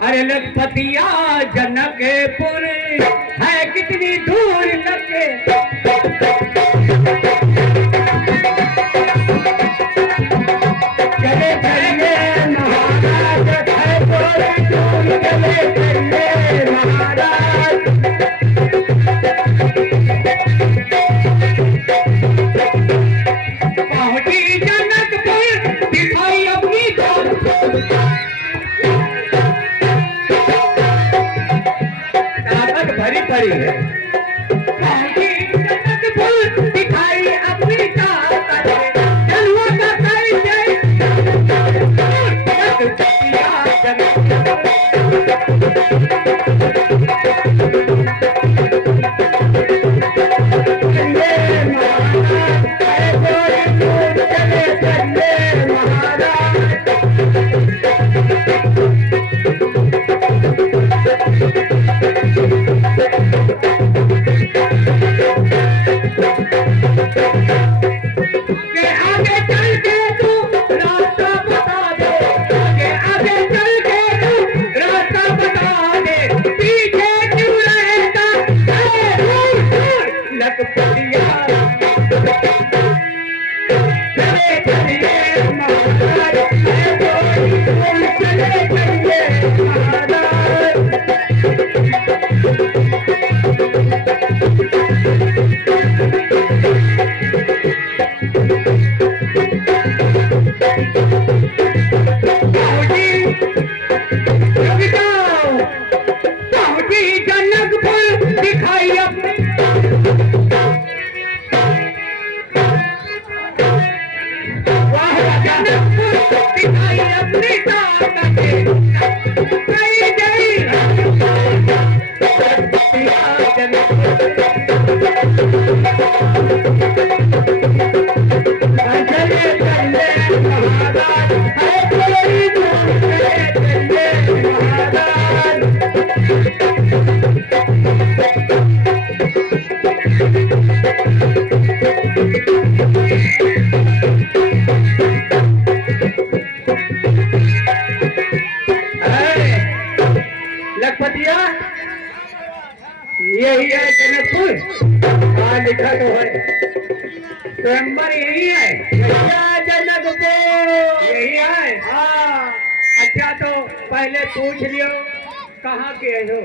अरे लखपतिया जनकपुर है कितनी दूर लगे। चले चलिए महाराज है थोड़ी दूर, चले चलिए महाराज। पहुंची जनकपुर दिखाई अपनी ताकत भरी पड़ी है। पहुंची जनकपुर दिखाई अपनी ताकत, जलवा का कई जय पतिया जनकपुर। लखपतिया यही है जनकपुर। हाँ लिखा तो है, स्वयंवर यही है जनकपुर, यही है। हाँ अच्छा तो पहले पूछ लियो कहाँ के हो।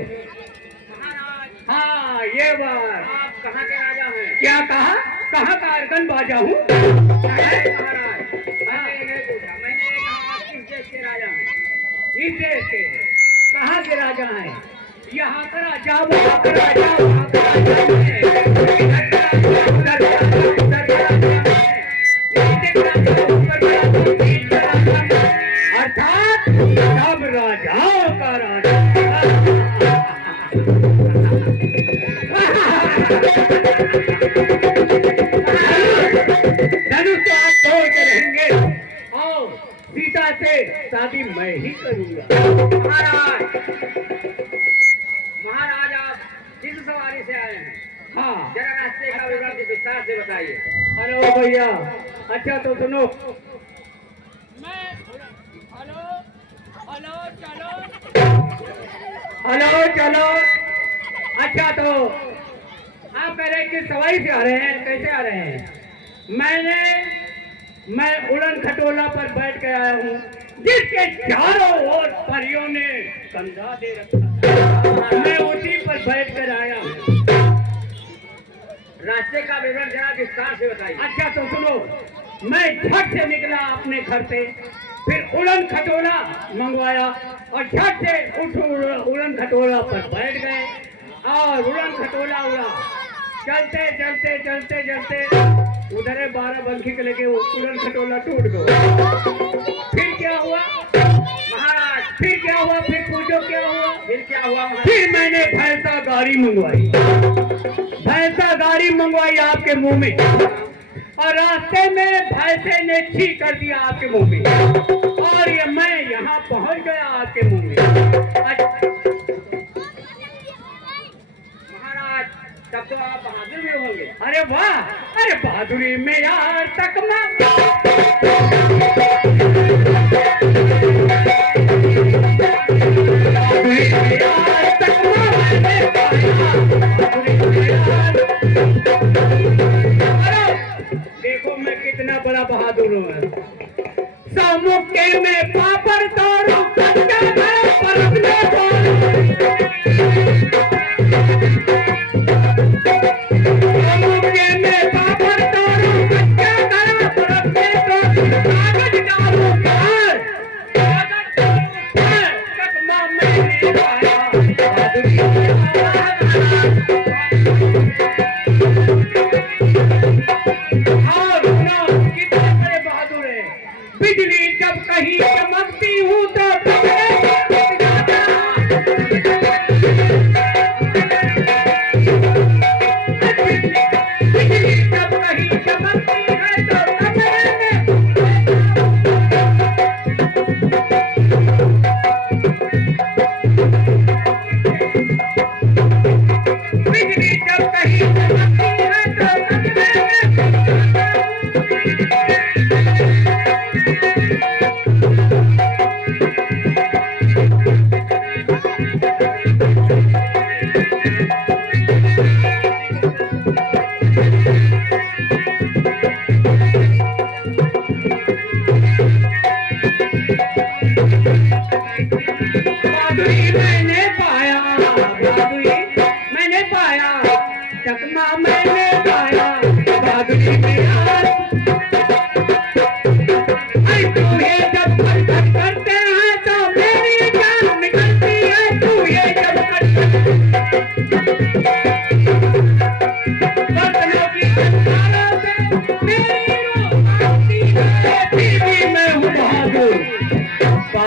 हाँ ये बात, आप कहाँ के राजा हैं? क्या कहा? कहाँ का अरगन बाजा हूँ महाराज? मैंने नहीं पूछा, मैंने कहा आप किस देश के राजा हैं? इस देश के। कहाँ के राजा हैं? यहाँ का राजा, वहाँ का राजा, वहाँ का राजा है, इधर का राजा, उधर का राजा, उधर का राजा है, नीचे का राजा, ऊपर का राजा, बीच का राजा है, अर्थात सब राजाओं का राजा। धनुष तो आप तोड़ के रहेंगे और सीता से शादी मैं ही करूंगा। महाराज आप किस सवारी से आए हैं? हाँ जरा रास्ते का विवरण विस्तार से बताइए। अरे ओ भैया अच्छा तो सुनो। मैं हेलो हेलो चलो अच्छा तो आप कह रहे हैं कि सवारी से आ रहे हैं, कैसे आ रहे हैं? मैं उड़न खटोला पर बैठ के आया हूँ जिसके चारों ओर परियों ने कंधा दे रखा, मैं उसी पर बैठ कर आया हूँ। रास्ते का विवरण जरा विस्तार से बताइए। अच्छा तो सुनो, मैं झट से निकला अपने घर से, फिर उड़न खटोला मंगवाया और झट से उड़न खटोला पर बैठ गए और उड़न खटोला उड़ा। चलते चलते चलते चलते उधर 12 बंखी के लेके उड़न खटोला टूट गया। फिर क्या हुआ महाराज? फिर क्या हुआ? फिर पूछो क्या हुआ? फिर क्या हुआ? फिर मैंने भैंसा गाड़ी मंगवाई, भैंसा गाड़ी मंगवाई आपके मुंह में और रास्ते में भैंसे ने छी कर दिया आपके मुंह में और ये मैं यहाँ पहुँच गया आपके मुंह में। तब तो आप बहादुर में होंगे। अरे वाह, अरे बहादुरी में यार तकमा। देखो मैं कितना बड़ा बहादुर हूँ। समुके में पापड़ तोड़ो,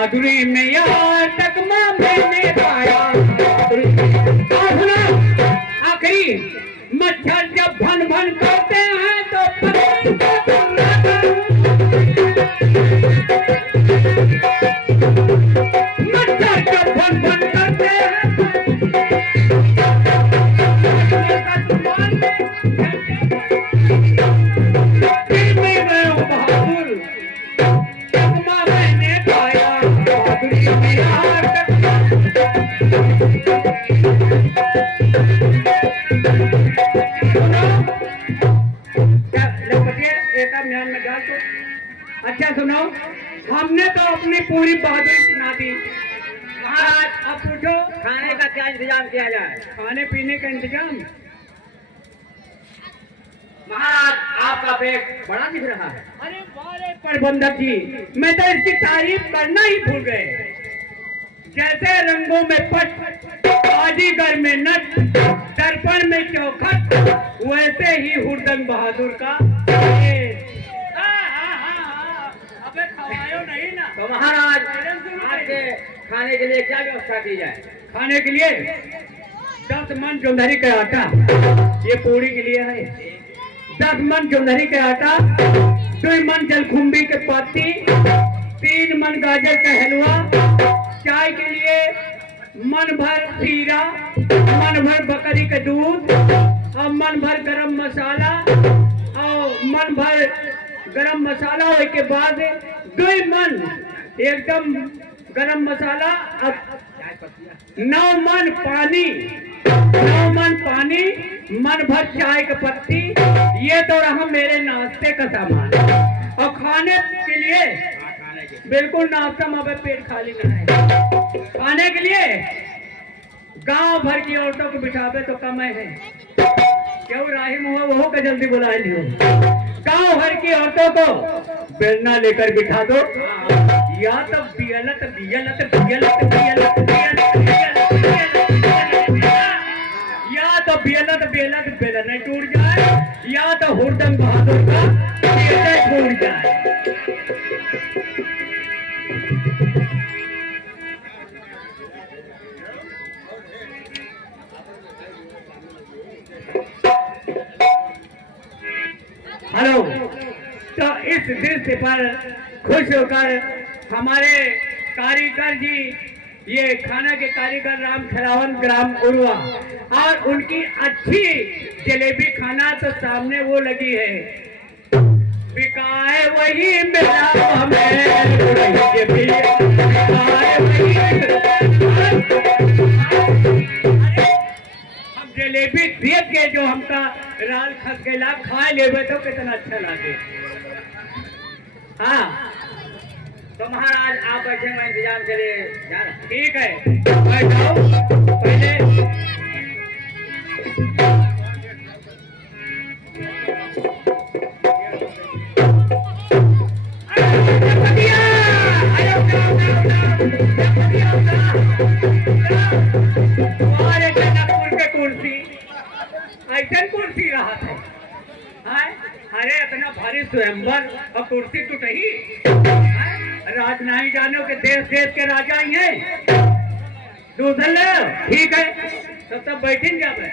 बहादुरी में यार तकमा मैंने पाया। आखिरी मच्छर जब भन भन करते हैं तो मच्छर जब भन भन करते हैं फिर मैं गया बहादुर तकमा मैंने पाया। बहादुरी में यार म्यान में डाल दो। अच्छा सुनो, हमने तो अपनी पूरी बहादुरी सुना दी। महाराज अब पूछो खाने का क्या इंतजाम किया जाए? खाने पीने का इंतजाम। महाराज आपका पेट बड़ा दिख रहा है। अरे वाले प्रबंधक जी, मैं तो इसकी तारीफ करना ही भूल गए। जैसे रंगों में पट, बाजीगर में नट, दर्पण में चौखट, वैसे ही हुरदंग बहादुर का अबे खवायो नहीं ना। तो महाराज आपके खाने के लिए क्या व्यवस्था की जाए? खाने के लिए 10 मन जोंधरी का आटा, ये पूरी के लिए है। 10 मन जोंधरी का आटा, 2 मन जलखुम्बी के पत्ती, 3 मन गाजर का हलवा, चाय के लिए मन भर खीरा, मन भर बकरी का दूध और मन भर गरम मसाला और मन भर गरम मसाला होने के बाद 2 मन एकदम गरम मसाला, अब 9 मन पानी, 9 मन पानी, मन भर चाय का पत्ती। ये तो रहा मेरे नाश्ते का सामान। और खाने के लिए बिल्कुल नाश्ता में पेट खाली ना है। खाने के लिए गांव भर की औरतों को बिठावे तो कम है। क्यों राहिम हुआ वो का जल्दी बुला लियो। गांव भर की औरतों को बेलना लेकर बिठा दो, या तो बियलत बियलत बियलत बियलत बियलत बियलत, या तो बियलत बियलत बेलना टूट जाए, या तो हुरदंग बहादुर का पेट टूट जाए। हेलो, तो इस दृश्य पर खुश होकर हमारे कारीगर जी, ये खाना के कारीगर राम खरावन ग्राम उरुआ, और उनकी अच्छी जलेबी खाना तो सामने वो लगी है। बिकाए वही मिला हमें, बिकाए वही। हम जलेबी देख के जो हमका राल खस गया खा लेवे तो कितना अच्छा लगे। हाँ तो महाराज आप बैठे, मैं इंतजाम के लिए जा रहा हूं। ठीक है, बैठाओ पहले। कुर्सी ऐसा कुर्सी रहा था। अरे इतना भारी स्वयंवर और कुर्सी टूट ही। राज नहीं जानो के देश देश के राजा ही हैं। दूसर ले ठीक है, तब बैठे जावे।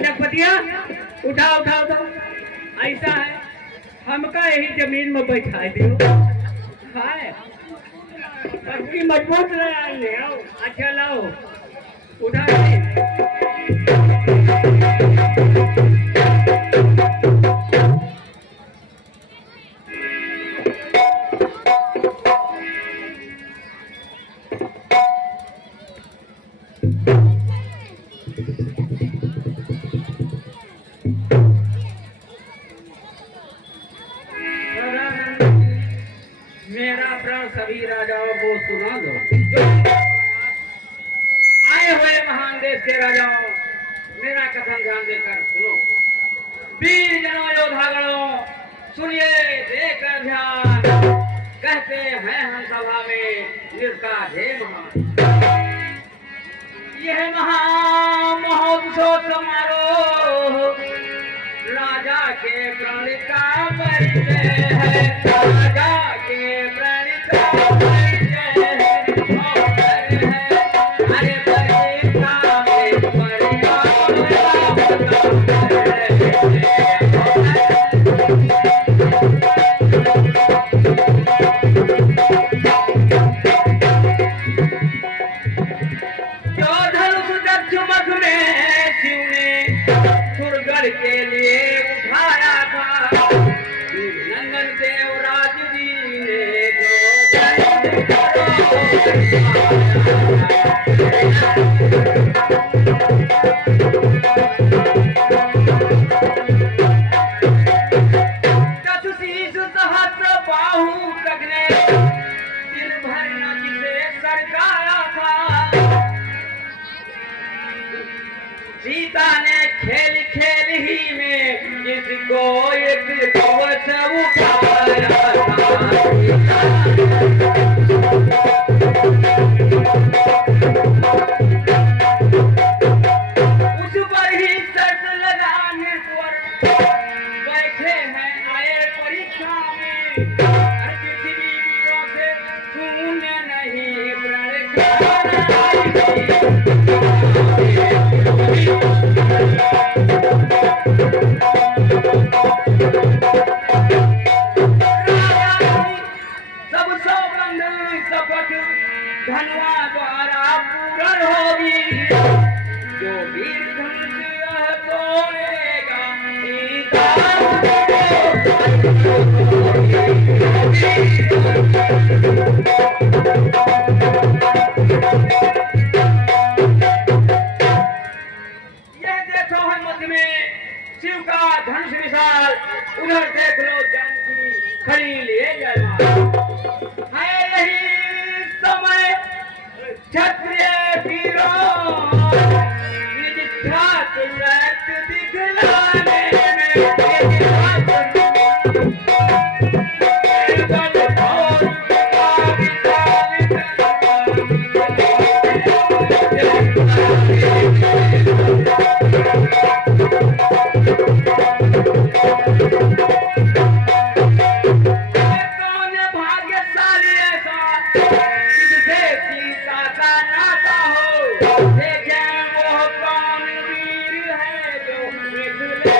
लखपतिया उठा उठा उठा, ऐसा है हमका यही जमीन में बैठा दियो। सबकी मजबूत ले आओ। अच्छा लाओ, उठा मेरा प्राण सभी राजाओं को सुना दो। आए हुए महान देश के राजाओं, मेरा कथन ध्यान देकर सुनो। वीर जनों, योद्धागणों, सुनिए देकर ध्यान। कहते हैं हम सभा में जिसका हे महान, यह महामहोत्सव समारोह राजा के प्राण का परिचय है। राजा के प्रणित अरे बगीचा में जो धनुष चमक में शिव ने सुरगढ़ के लिए उठाया था नंदन देवराज जी ने जो दस शीश सहस्र बाहु तकने दिन भर न जिसे सरकाया था सीता ने खेल खेल ही में जिसको एक कवच उठाया था उस पर ही शर्त लगा निर्भर बैठे हैं आए परीक्षा में हर पृथ्वी वीरों से शून्य नहीं प्रण सब सौगंध शपथ धनवा द्वारा पूर्ण होगी जो वीर धनुष तोड़ेगा सीता ये देखो है मध्य में शिव का धनुष विशाल उधर देख लो जानकी खड़ी लिए जयमाल है यही समय क्षत्रिय वीरों निज ख्याति रक्त दिखलाने में बल और कौन भाग्यशाली ऐसा जिससे सीता का नाता हो देखे वो कौन वीर है जो निकले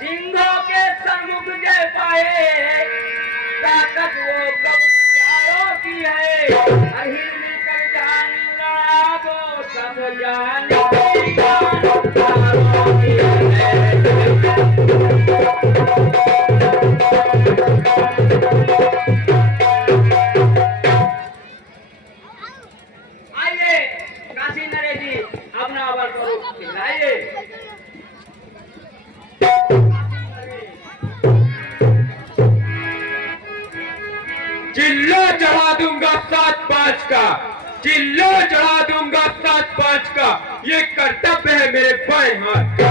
सिंहों के सम्मुख जय पाए ताकत वो कब चारों की है अहिर मिलकर जान लड़ा वो सब जान आइए काशी नरेश जी अपना आवाज आइए चिल्लो चढ़ा दूंगा 7-5 का चिल्लो चढ़ा दूंगा 7-5 का ये कर्तव्य है मेरे बाएं हाथ का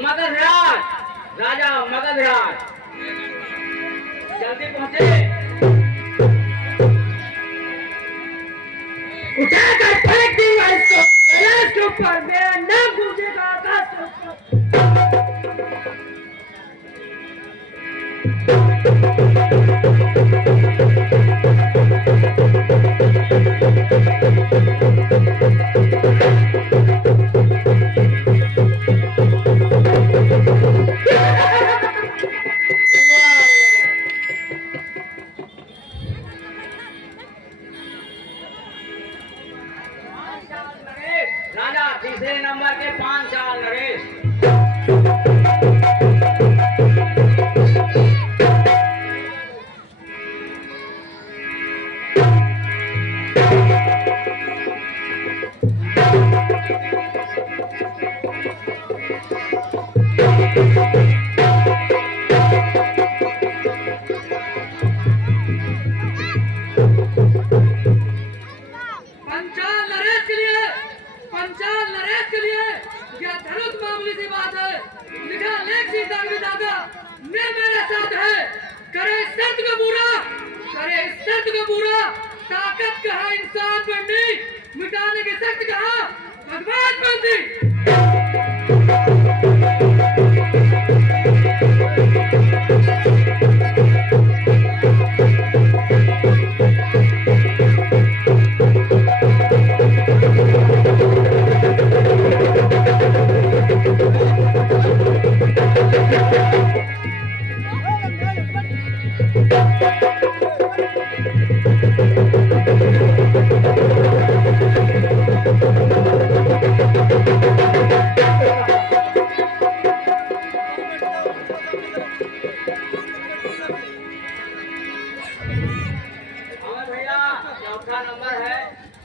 मगधराज राजा मगधराज जल्दी पहुंचे उठाकर फेंक दूंगा इसको कैलाश के ऊपर मेरा नाम गूंजेगा आकाश के ऊपर राजा तीसरे नंबर के 5 साल नरेश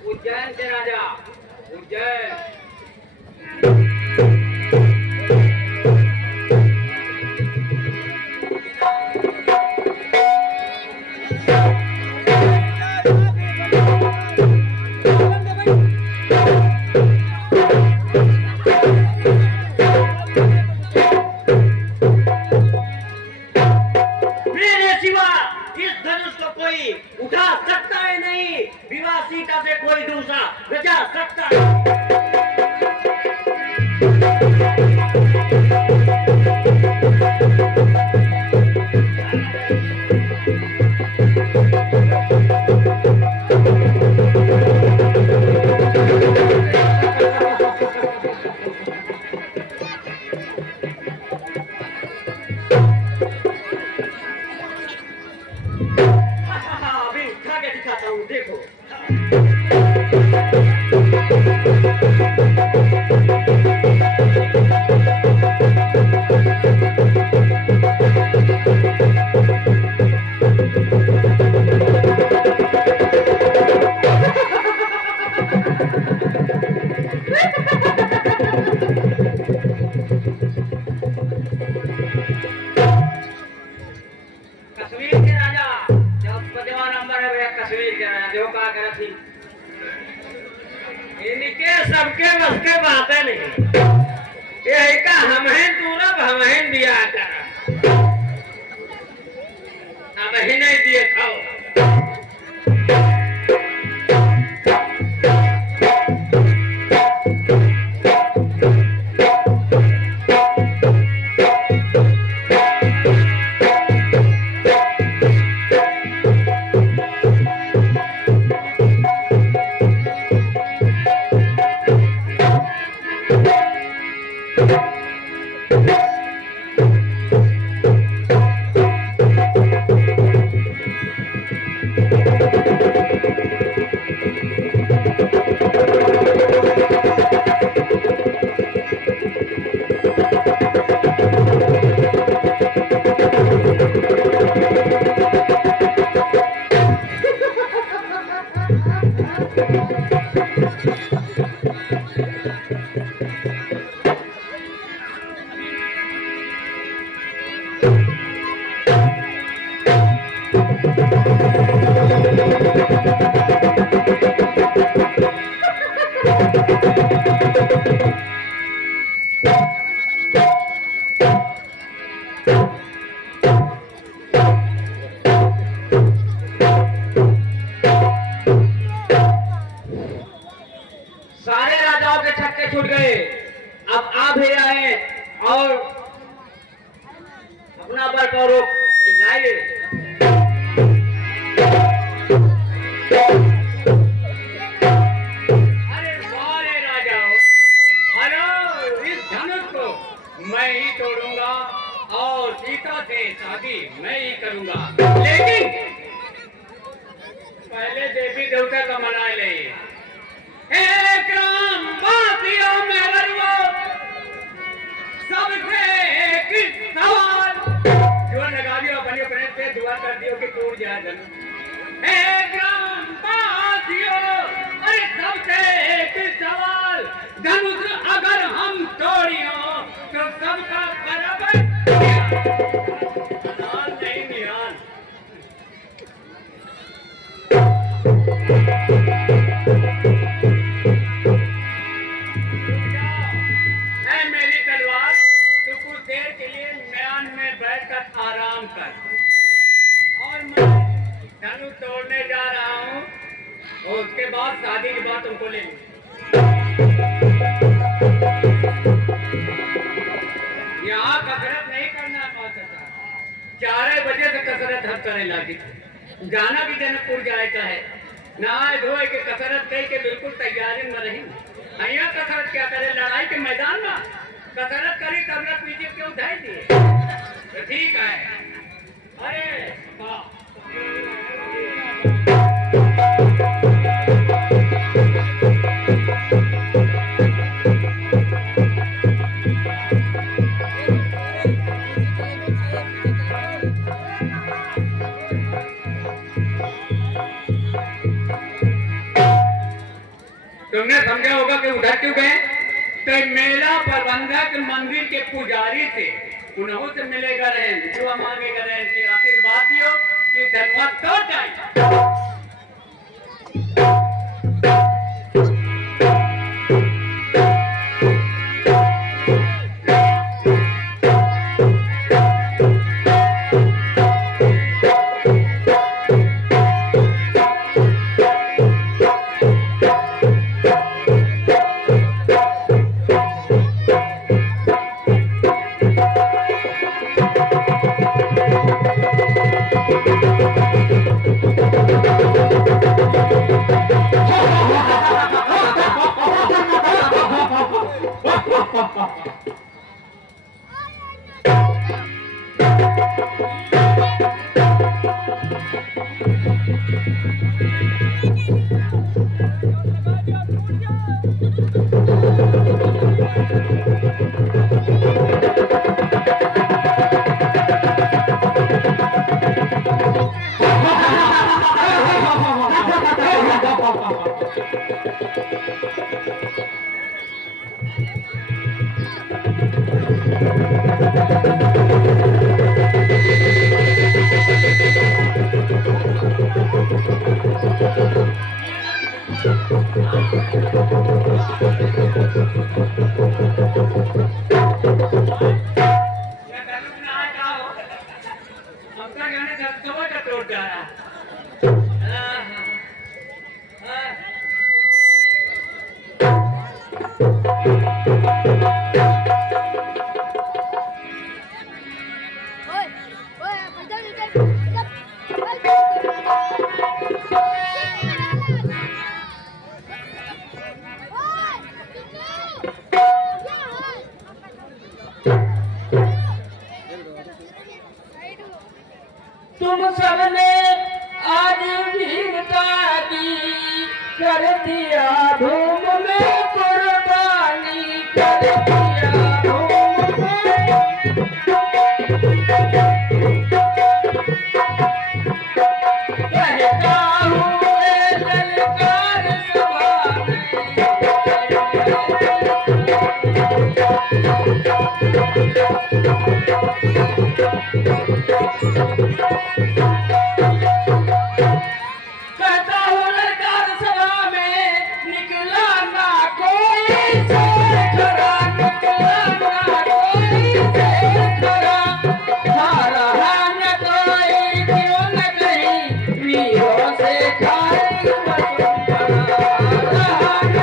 उज्जैन के राजा उज्जैन। मेरे सिवा इस धनुष को कोई उठा सकता है नहीं, विवाह सीता से कोई दूसरा बचा सकता है। अभी उठा के दिखाता हूँ, देखो। कश्मीर के राजा जब जवान नंबर है भैया, कश्मीर के राजा जो कहा कर थी इनके सबके बस के बातें नहीं। ये का हम हैं दूरब, हम हैं दिया कर, हम ही नहीं दिए खाओ। सारे राजाओं के छक्के छूट गए, अब आप ही आए और अपना बल को रोक दिखाइए। अरे सारे राजाओं, हेलो, इस धनुष को मैं ही तोड़ूंगा और सीता से शादी मैं ही करूंगा, लेकिन पहले देवी देवता का मना ले। एक राम बातियों में ररुओ, सबसे एक सवाल जो लगा दियो अपने प्रेम से दुआ कर दियो कि टूट जाए धनुष। एक राम बातियों, अरे सबसे एक सवाल, धनुष अगर हम तोड़ियो तो सबका बराबर निहाल नहीं निहाल। है मेरी तलवार, तो कुछ देर के लिए म्यान में बैठकर आराम कर, और मैं धनुष तोड़ने जा रहा हूँ और उसके बाद शादी की बात तुमको ले लूँ। यहाँ कसरत नहीं करना पाता था, 4 बजे से कसरत हम करने लगी थी। जाना भी जनकपुर जाए का है, नहाए धोए के कसरत कही के बिल्कुल तैयारी में रही। यहाँ कसरत क्या करे, लड़ाई के मैदान में कसरत करी तब न पीछे क्यों उठाई दिए, तो ठीक है। अरे वाह, तुमने समझा होगा कि उधर क्यों गए? तो मेला प्रबंधक मंदिर के पुजारी थे, उन्हों से मिलेगा रहें, जो मांगेगा रहें कि आशीर्वाद दियो कि धन्यवाद तो जाए। तुम सबने आज वीरता दी, कर दिया धूम में कुर्बानी, कर दिया धूम में। कहता हूँ मैं ललकार सभा कहता हूँ ललकार सभा में, निकला ना कोई शेर खड़ा, निकला ना कोई शेर खड़ा, हारा है न कोई क्यों न कहीं, वीरों से खाई वसुंधरा, हारा न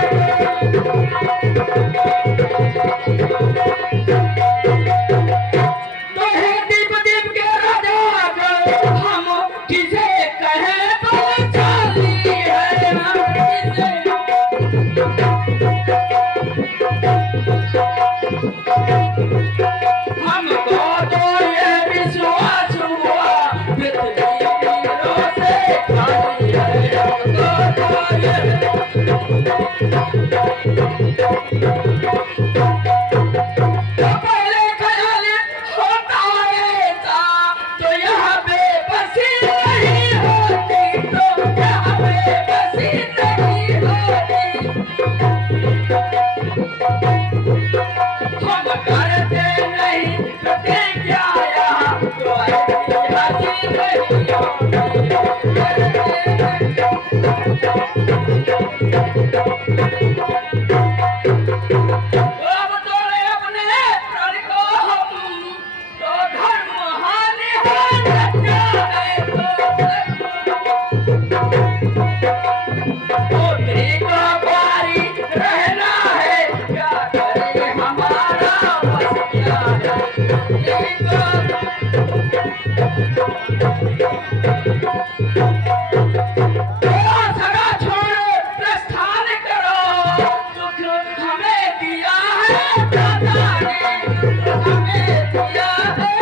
तो है दीप दीप के राजा को, हम किसे कहें बलशाली है, हम किसे हमको तो ये विश्वास हुआ, पृथ्वी वीरों से खाली है, हमको तो ये तो पहले ख्याल होता ये था, तो यहाँ बेबसी नहीं होती, तो यहाँ बेबसी नहीं होती। हम करते नहीं प्रतिज्ञा यहाँ, तो ऐसी हंसी नहीं होती। अब तोड़े अपने प्रण को हम, तो धर्म हानि हो जाए, तो तेरी को पारी रहना है, क्या करे हमारा बस क्या है, तेरी को सगा छोड़ो प्रस्थान करो, सुख हमें दिया है दादा ने, हमें दिया है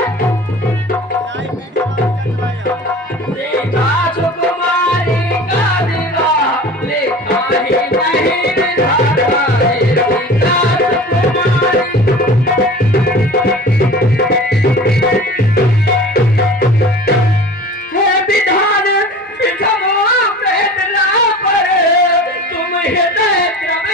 देखा सुकुमारी का विवाह, लेखा ही नहीं विधाता है, देखा सुकुमारी है विधान विधमो वेदना पर, तुम हृदय द्रव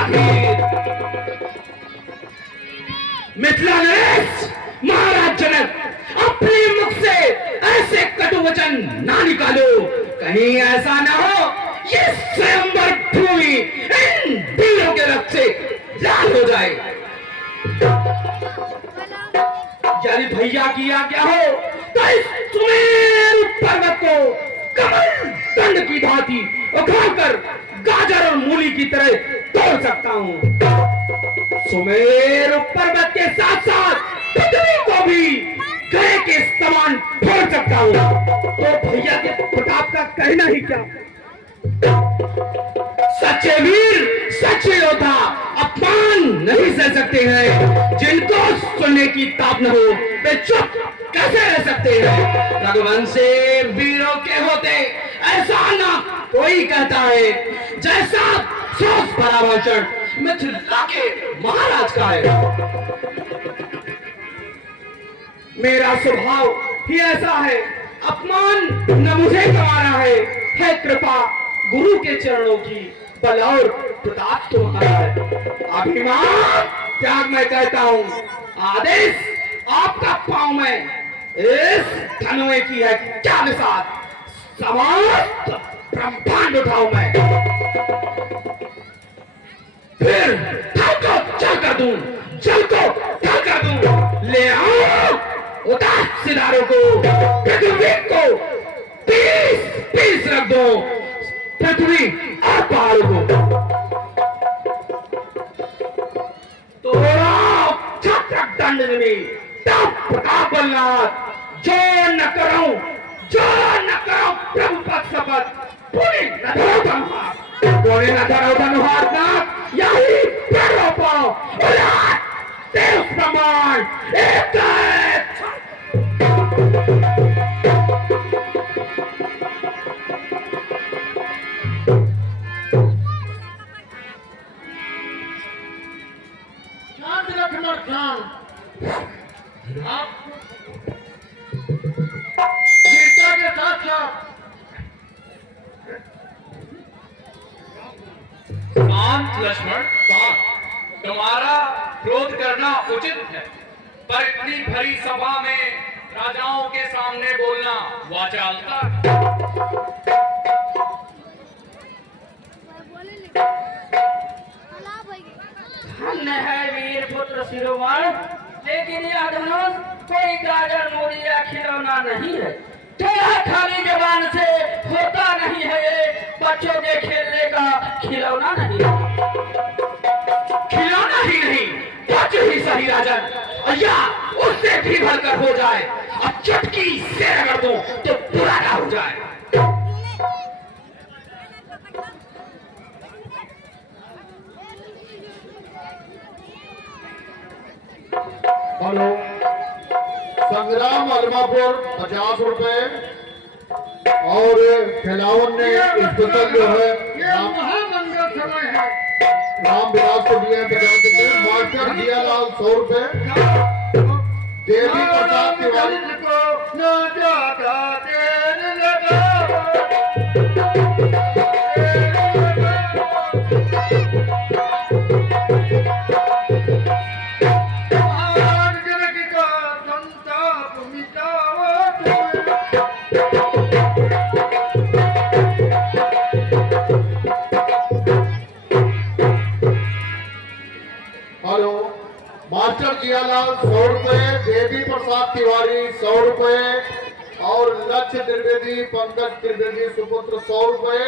आखिर मिथिला नरेश महाराज जनक अपने मुख से ऐसे कटु वचन ना निकालो, कहीं ऐसा ना हो ये स्वयंवर भूमि इन वीरों के रक्त से लाल हो जाए। यदि भैया की आज्ञा हो तो इस सुमेरु पर्वत को कमल दंड की भांति उखाड़कर गाजर और मूली की तरह तोड़ सकता हूँ। सुमेरु पर्वत के साथ साथ पृथ्वी को भी गए के समान फोड़ सकता हूँ। तो भैया के प्रताप का कहना ही क्या। सच्चे वीर सच्चे योद्धा अपमान नहीं सह सकते हैं। जिनको सुनने की ताप न हो वे चुप कैसे रह सकते हैं। रघुवंशी वीरों के होते ऐसा ना कोई कहता है, जैसा सोच परामर्शन मिथिला के महाराज का है। मेरा स्वभाव ही ऐसा है, अपमान न मुझे गंवाना है कृपा गुरु के चरणों की, बल और प्रताप तुम्हारा है। अभिमान त्याग मैं कहता हूँ, आदेश आपका पाँव में इस धनुए की है क्या निशान, समस्त ब्रह्मांड उठाऊं मैं, फिर थल को जल कर दूं, जल को थल कर दूं। ले आओ उदास सितारों को, पृथ्वी को पीस पीस रख दो, पृथ्वी और पहाड़ों को तोड़ा छत्रक दंड में तब प्रताप बलनाथ। जो न करो प्रभु पद शपथ, पुणे न धरो धनुहार नाथ, यही प्रणो पाओ उलाट देव प्रमाण एक शांत रखना ध्यान। आप वीरता के साथ साथ शांत लक्ष्मण शांत, तुम्हारा क्रोध करना उचित है, पर इतनी भरी सभा में राजाओं के सामने बोलना वाचालता है। धन्य है वीर पुत्र शिरोमणि, लेकिन यह धनुष कोई गाजर मूली या खिलौना नहीं है। तेरा खाली जबान से होता नहीं है, ये बच्चों के खेलने का खिलौना नहीं है। खिलौना ही नहीं, बच ही सही राजन, या उससे भी भरकर हो जाए, अब चटकी से रगड़ दूं तो पुराना हो जाए। हेलो, संग्राम अलमापुर 50 रुपए और खिलावन ने स्पेशल जो है महामंगल समय है। राम विलास को दिए 50 रुपए, मास्टर जियालाल 100 रुपए, देवी प्रसाद तिवारी मास्टर जियालाल 100 रुपए, देवी प्रसाद तिवारी 100 रुपए और लक्ष्य त्रिवेदी, पंकज त्रिवेदी सुपुत्र 100 रुपए,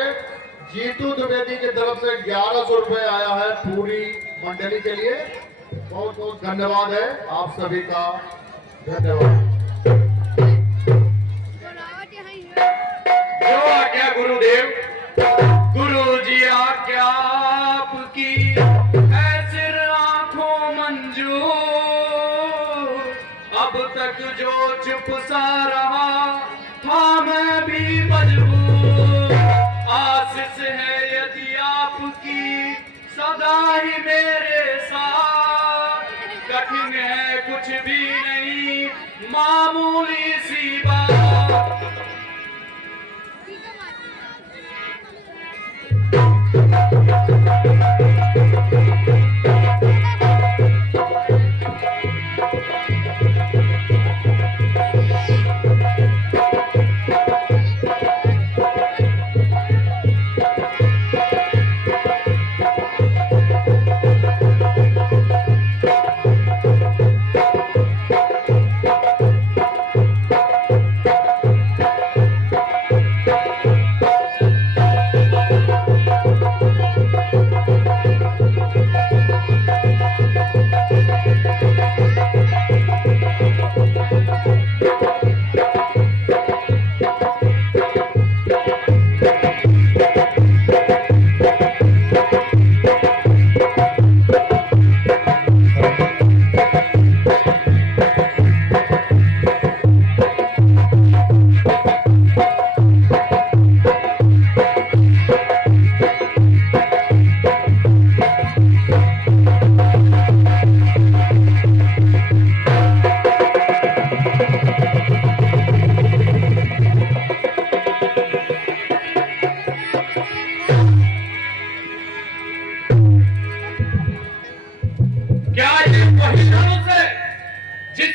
जीतू द्विवेदी की तरफ से 1100 रुपए आया है पूरी मंडली के लिए। बहुत बहुत धन्यवाद है आप सभी का, धन्यवाद। जो आज्ञा गुरुदेव, गुरु जी आज्ञा आपकी ऐसिर आंखों मंजूर, अब तक जो चुप सा रहा था मैं भी मजबूर, आशीष है यदि आपकी सदा ही मेरे साथ, कठिन है कुछ भी नहीं मामूली सी बात। Thank you.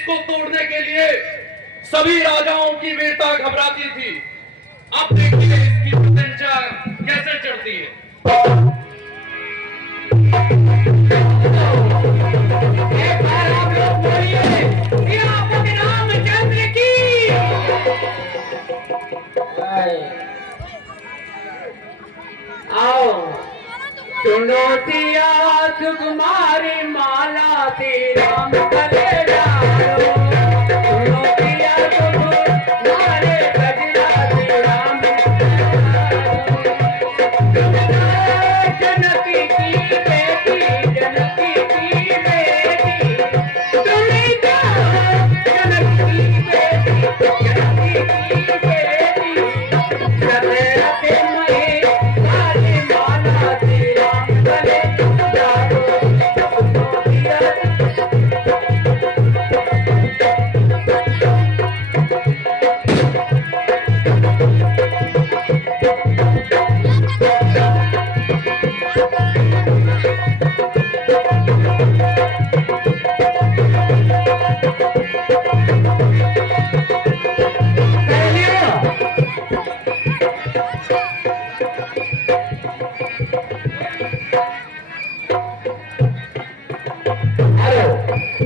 इसको तोड़ने के लिए सभी राजाओं की वीरता घबराती थी। अब देखिए इसकी प्रशंसा कैसे चढ़ती है। एक बार आप लोग बोलिए, सियापत रामचंद्र की। आओ सुनो सिया सुकुमारी माला ती राम गले डालो। सुनो सिया सुकुमारी गजरा ती राम जनकी की बेटी, जनकी की बेटी, तुम्हें क्या जनकी की बेटी, जनकी की बेटी, दशरथ महे काली माला ती राम गले डालो। सुनो सिया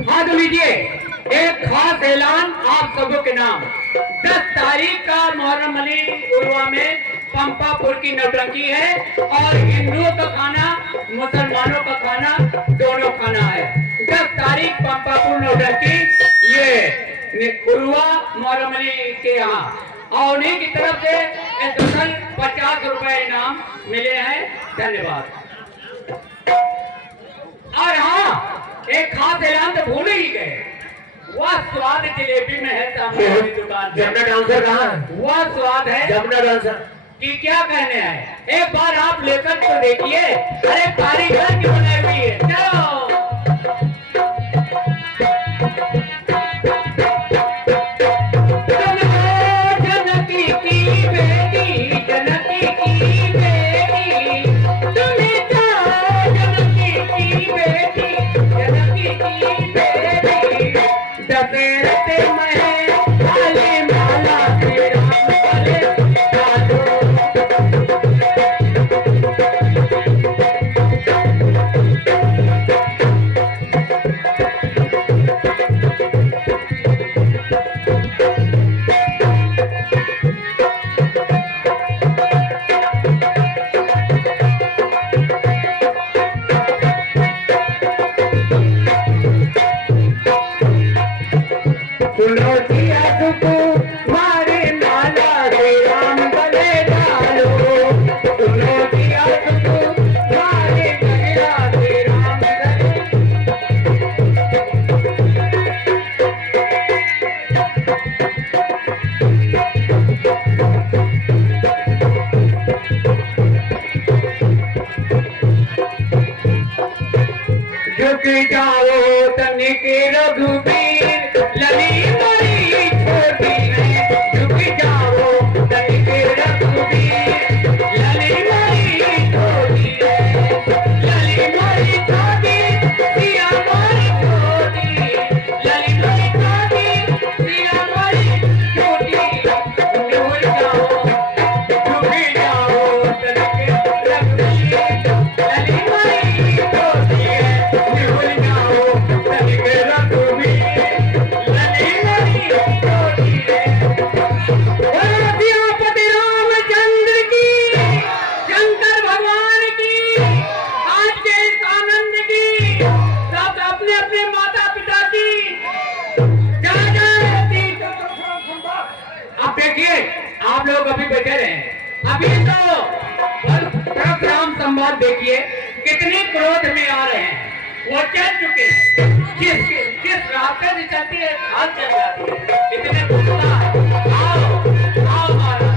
हाँ तो लीजिए एक खास ऐलान आप सबों के नाम। 10 तारीख का मुहर्रम अली उर्वा में पंपापुर की नौटंकी है और हिंदुओं का खाना मुसलमानों का खाना दोनों खाना है। 10 तारीख पंपापुर नौटंकी ये उर्वा मुहर्रम अली के यहाँ और उन्हीं की तरफ से टोटल 50 रुपए इनाम मिले हैं। धन्यवाद। और हाँ एक खास ऐलान तो भूल ही गए, वह स्वाद जलेबी में है सामने वाली दुकान पे। जमुना डांसर कहाँ है? वह स्वाद है जमुना डांसर कि क्या कहने हैं, एक बार आप लेकर तो देखिए। अरे कारीगर की बनाई हुई है। चलो जनकी की बेटी, जनकी की बेटी, तुम्हें क्या जनकी की बेटी, जनकी की बेटी, दशरथ महे काली माला ती राम गले डालो। सुनो सिया सुकुमारी माला ती राम गले डालो। सुनो सिया सुकुमारी गजरा ती राम गले। झुक जाओ तनिक रघुवीर, लली मरी छोटी है। झुक जाओ तनिक रघुवीर, लली मरी छोटी है। लली मरी छोटी, सिया मरी छोटी, लली मरी छोटी, सिया मरी छोटी। झुक जाओ तनिक रघुवीर, लली मरी छोटी है। झुक जाओ तनिक रघुवीर, लली मरी छोटी है। बोलो सियापति रामचंद्र की, शंकर भगवान की, आज के इस आनंद की, सब अपने अपने माता पिता की जय जय दी। अब देखिए आप लोग अभी बैठे रहे हैं, अभी तो परशुराम संवाद देखिए कितने क्रोध में आ रहे हैं। वो चल चुके हैं, किस रास्ते से चलती है हाथ चल जाती है। इतने गुस्सा है। आओ आओ महाराज।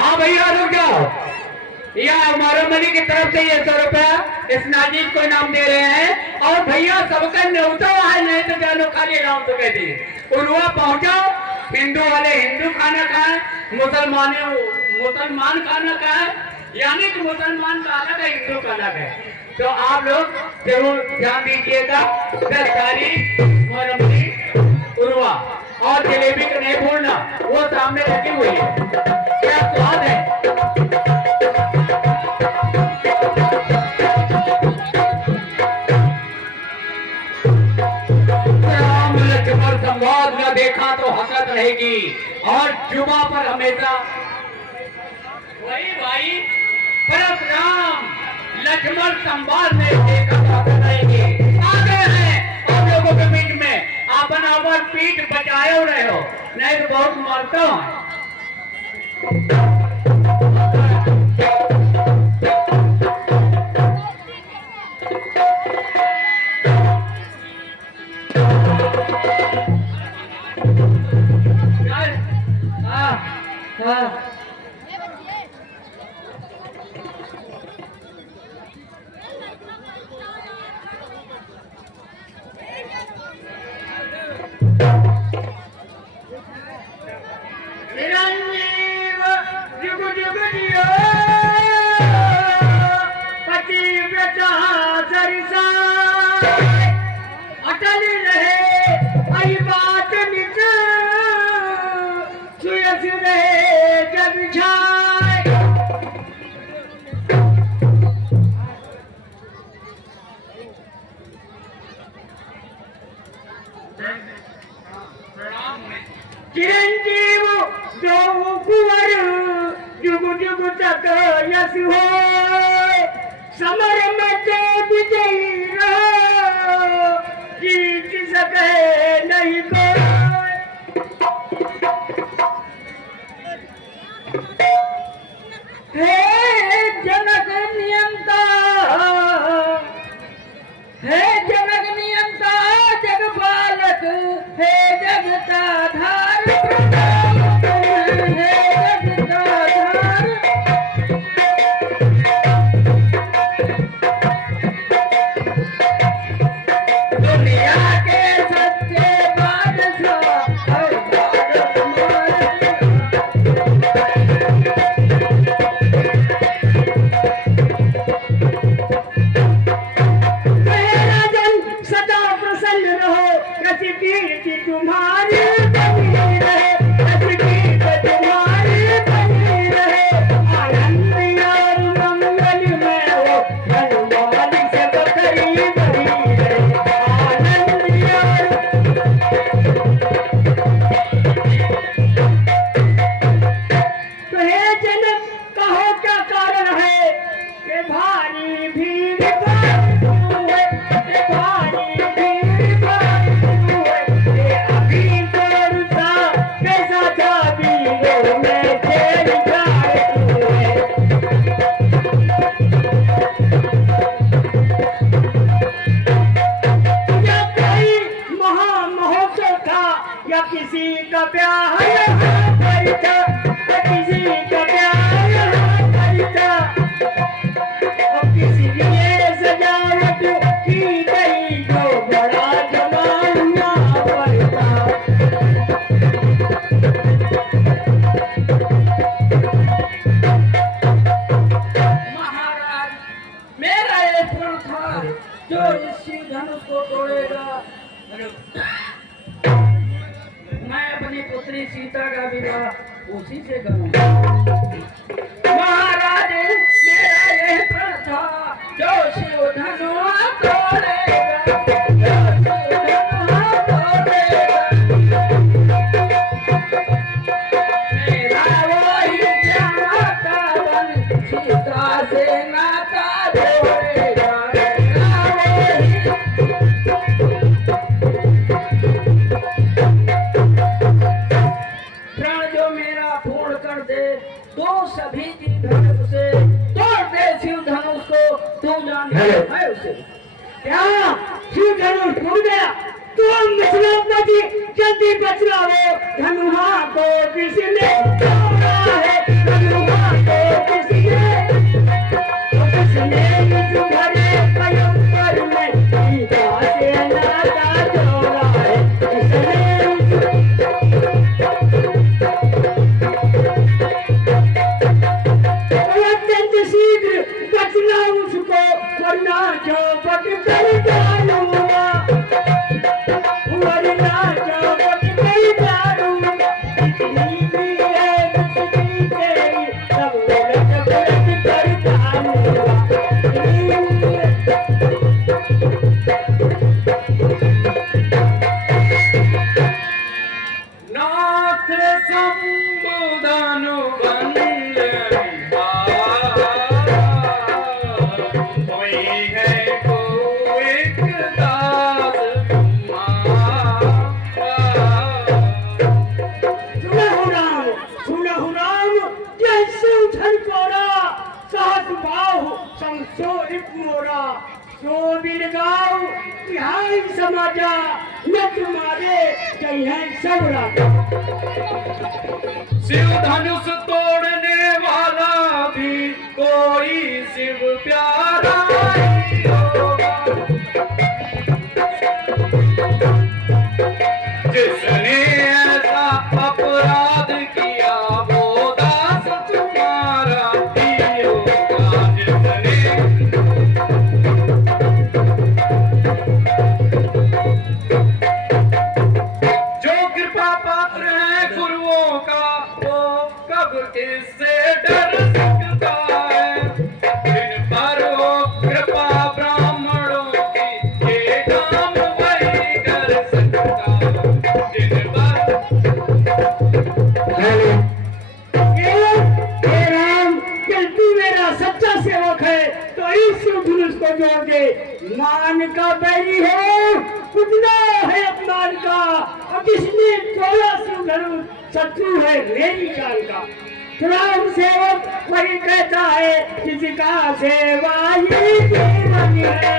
हाँ भैया रुक जाओ। यह हमारे मनी की तरफ से ये 100 रुपया इस नाजिज को इनाम दे रहे हैं। और भैया सबका न्योता है, नहीं तो जानो खाली राम तो कहती है। उर्वा पहुंचो, हिंदू वाले हिंदू खाना खाएं, मुसलमान खाना खाएं, यानी कि मुसलमान का अलग है, हिंदू का अलग है। तो आप लोग जरूर ध्यान दीजिएगा। 10 तारीख मुहर्रम की उर्वा, और जलेबी को नहीं भूलना, वो सामने रखी हुई है, क्या स्वाद है। राम लक्ष्मण संवाद न देखा तो हसरत रहेगी, और जुबा पर हमेशा वही भाई परशुराम लक्ष्मण संवाद में देखा तो हसरत रहेगी। आगे हैं आप लोगों के बीच में, अपन अपन पीठ बचाए रहे हो, नहीं तो बहुत मारता हूँ। चिरंजीव जुग जुग जियो, पति व्रता सरिसा, अटल रहे आई बात नित, सुयस रहे जग छाय। चिरंजीव जो कुंवर जुग जुग तक यश हो, समर में तो विजयी रहो, जीत सके नहीं कोई। हे जनक नियंता, हे जनक नियंता जगपालक, हे जगता धार, हे जगता धार। दुनिया के सच्चे बादशाह है भारत हमारा। राजन सदा प्रसन्न रहो, यश कीर्ति तुम्हारी बनी रहे, यश कीर्ति तुम्हारी बनी रहे। आनंद और मंगल में हो, हनुमान से बकरी बनी रहे। आनंद और तो हे जनक, कहो क्या कारण है कि भारी भीड़ भारी हुए, ये भारी भीड़ भारी हुए, ये अभी तोड़ता कैसा था वीरों में खेल जाए हुए। या कोई महामहोत्सव था, या किसी का ब्याह यहाँ पर था, या किसी का ब्याह यहाँ पर था, और किसी लिए सजावट की गई जो बड़ा जवान यहाँ पर था। महाराज, मेरा ये प्रण था, जो इस शिव धनुष को तोड़ेगा, मैं अपनी पुत्री सीता का विवाह उसी से करूंगा। महाराज, मेरा यह प्रण था, जो शिव धनुष तोड़ेगा, जो शिव धनुष तोड़ेगा, मेरा वही श्यामा का बन सीता से नाता जोड़ेगा। मेरा वही प्रण जो मेरा पूर्ण कर दे, तो सभी की धनुष से तोड़ दे शिव धनुष को, तू जान है उसे। क्या शिव धनुष टूट गया? तुम मछली जी जल्दी बचलाओ, धनुहा को किसने तोड़ा है, धनुहा को किसने, तो किसने इस भरे पयंबर में सीता से नाता जोड़ा है, किसने अत्यंत शीघ्र बचना उसको, वरना संशोधित मोरा सो बिलगाओ बिहार समाजा न तुम्हारे कहीं है सब राजा। शिव धनुष तोड़ने वाला भी कोई शिव प्यारा ही होगा, जिसने ऐसा अपराध किया वो दास तुम्हारा ही होगा, जिसने जो कृपा पात्र है गुरुओं का वो कब किससे डर सकता है, जिन पर वो कृपा ब्राह्मणों की ये काम वही कर सकता है, जिन पर हे राम, यदि तू मेरा सच्चा सेवक है तो इस धनुष को जोड़ दे। मान का बैरी है, उतना है अपमान का, और जिसने तोड़ा शिव धनुष शत्रु है मेरी जान का। राम सेवक वही कहता है जिसका सेवा ही जीवन है,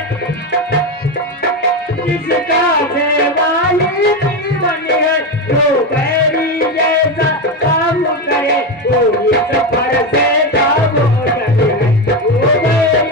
जिसका सेवा ही जीवन है, वो बैरी जैसा काम करे वो इस पर से काम करे, वो बैरी।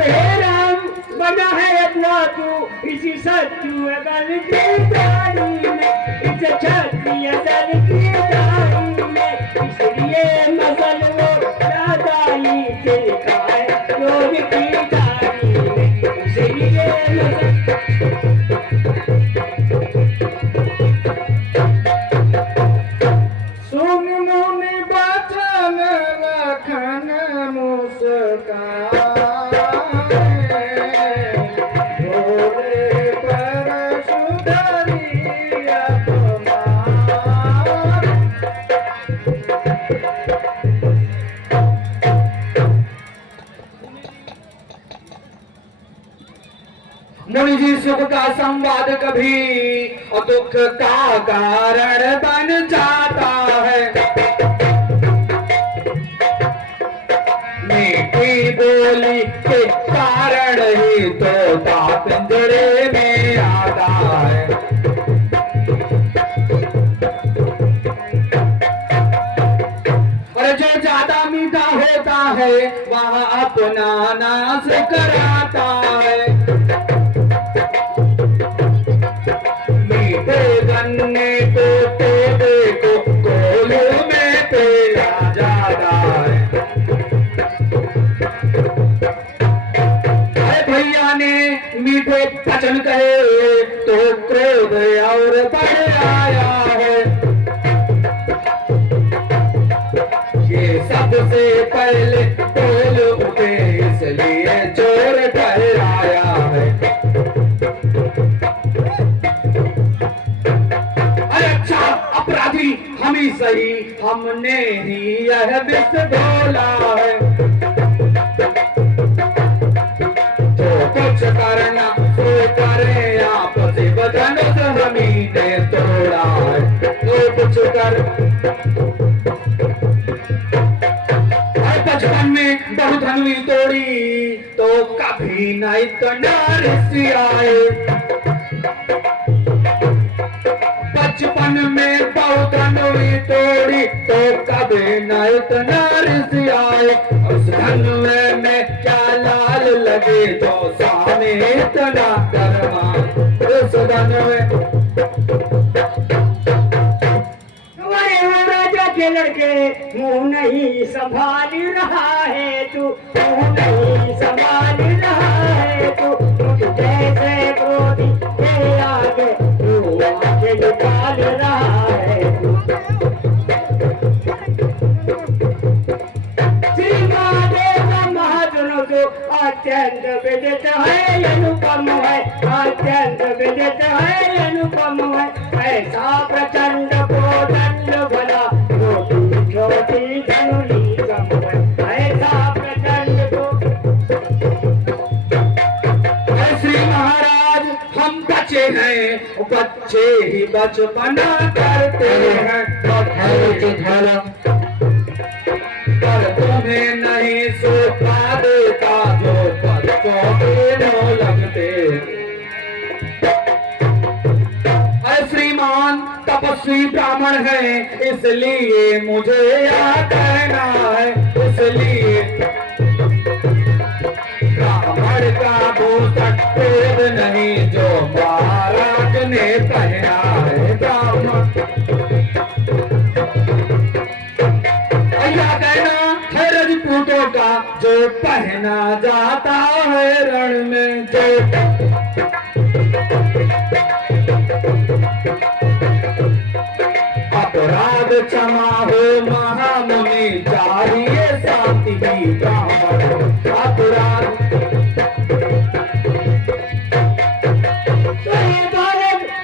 हे राम बना है अपना तू इसी शत्रु अगल की दाढ़ी में, इस क्षत्रिय दल की दाढ़ी में, इसलिए मसल वो ज्यादा ही चिलकाए लोग की दाढ़ी में, इसलिए मसल। सुन मुनि बचन लखन मुस्काए, भोले पर सुधरी अपमान। मुनि जी सुख का संवाद कभी और दुख का कारण बन जाता है, मीठी बोली के कारण ही तोता पिंजरे में आता है। और जो ज्यादा मीठा होता है वह अपना नाश कराता है, मीठे गन्ने को तोते को कोलू में पेला जाता है। अरे भैया ने मीठे वचन कहे तो क्रोध और बढ़ आया है, ये सबसे पहले बोल उठे इसलिए चोर ठहराया है। अच्छा अपराधी हम ही सही, हमने ही यह विष घोला है, जो कुछ करना सो करे आपसी वचन हम ही ने तोड़ा है, जो कुछ कर। बचपन में बहुत धनुई तोड़ी तो कभी नहीं इतना रिश्ती आए, बचपन में बहुत धनुई तोड़ी तो कभी नहीं इतना रिश्ती आए, उस धनुए में क्या लाल लगे जो सामने इतना कर्मा, उस धनुए के लड़के मुंह नहीं संभाल रहा है तू, मुंह नहीं संभाल रहा है तू, मुझ जैसे क्रोधी के आगे तू आगे निकाल रहा है तू। श्री महादेव महाजनों जो अत्यंत विदित है अनुपम है, अत्यंत विदित है अनुपम है, ऐसा प्रचंड को दंड भला छोटी धनुली कम है, ऐसा प्रचंड को। श्री महाराज हम बच्चे हैं, बच्चे ही बचपना करते हैं, धर्म सो का देता जो बच्चों के न लगते। श्रीमान तपस्वी ब्राह्मण है, इसलिए मुझे यह कहना है, इसलिए ब्राह्मण का वो सत्तेद नहीं जो महाराज ने पहना है। ब्राह्मण यह कहना है रजपूतों का जो पहना जाता है रण में। जो अपराध क्षमा हो महामुनि, चाहिए शांति की ब्राह्मण। अपराध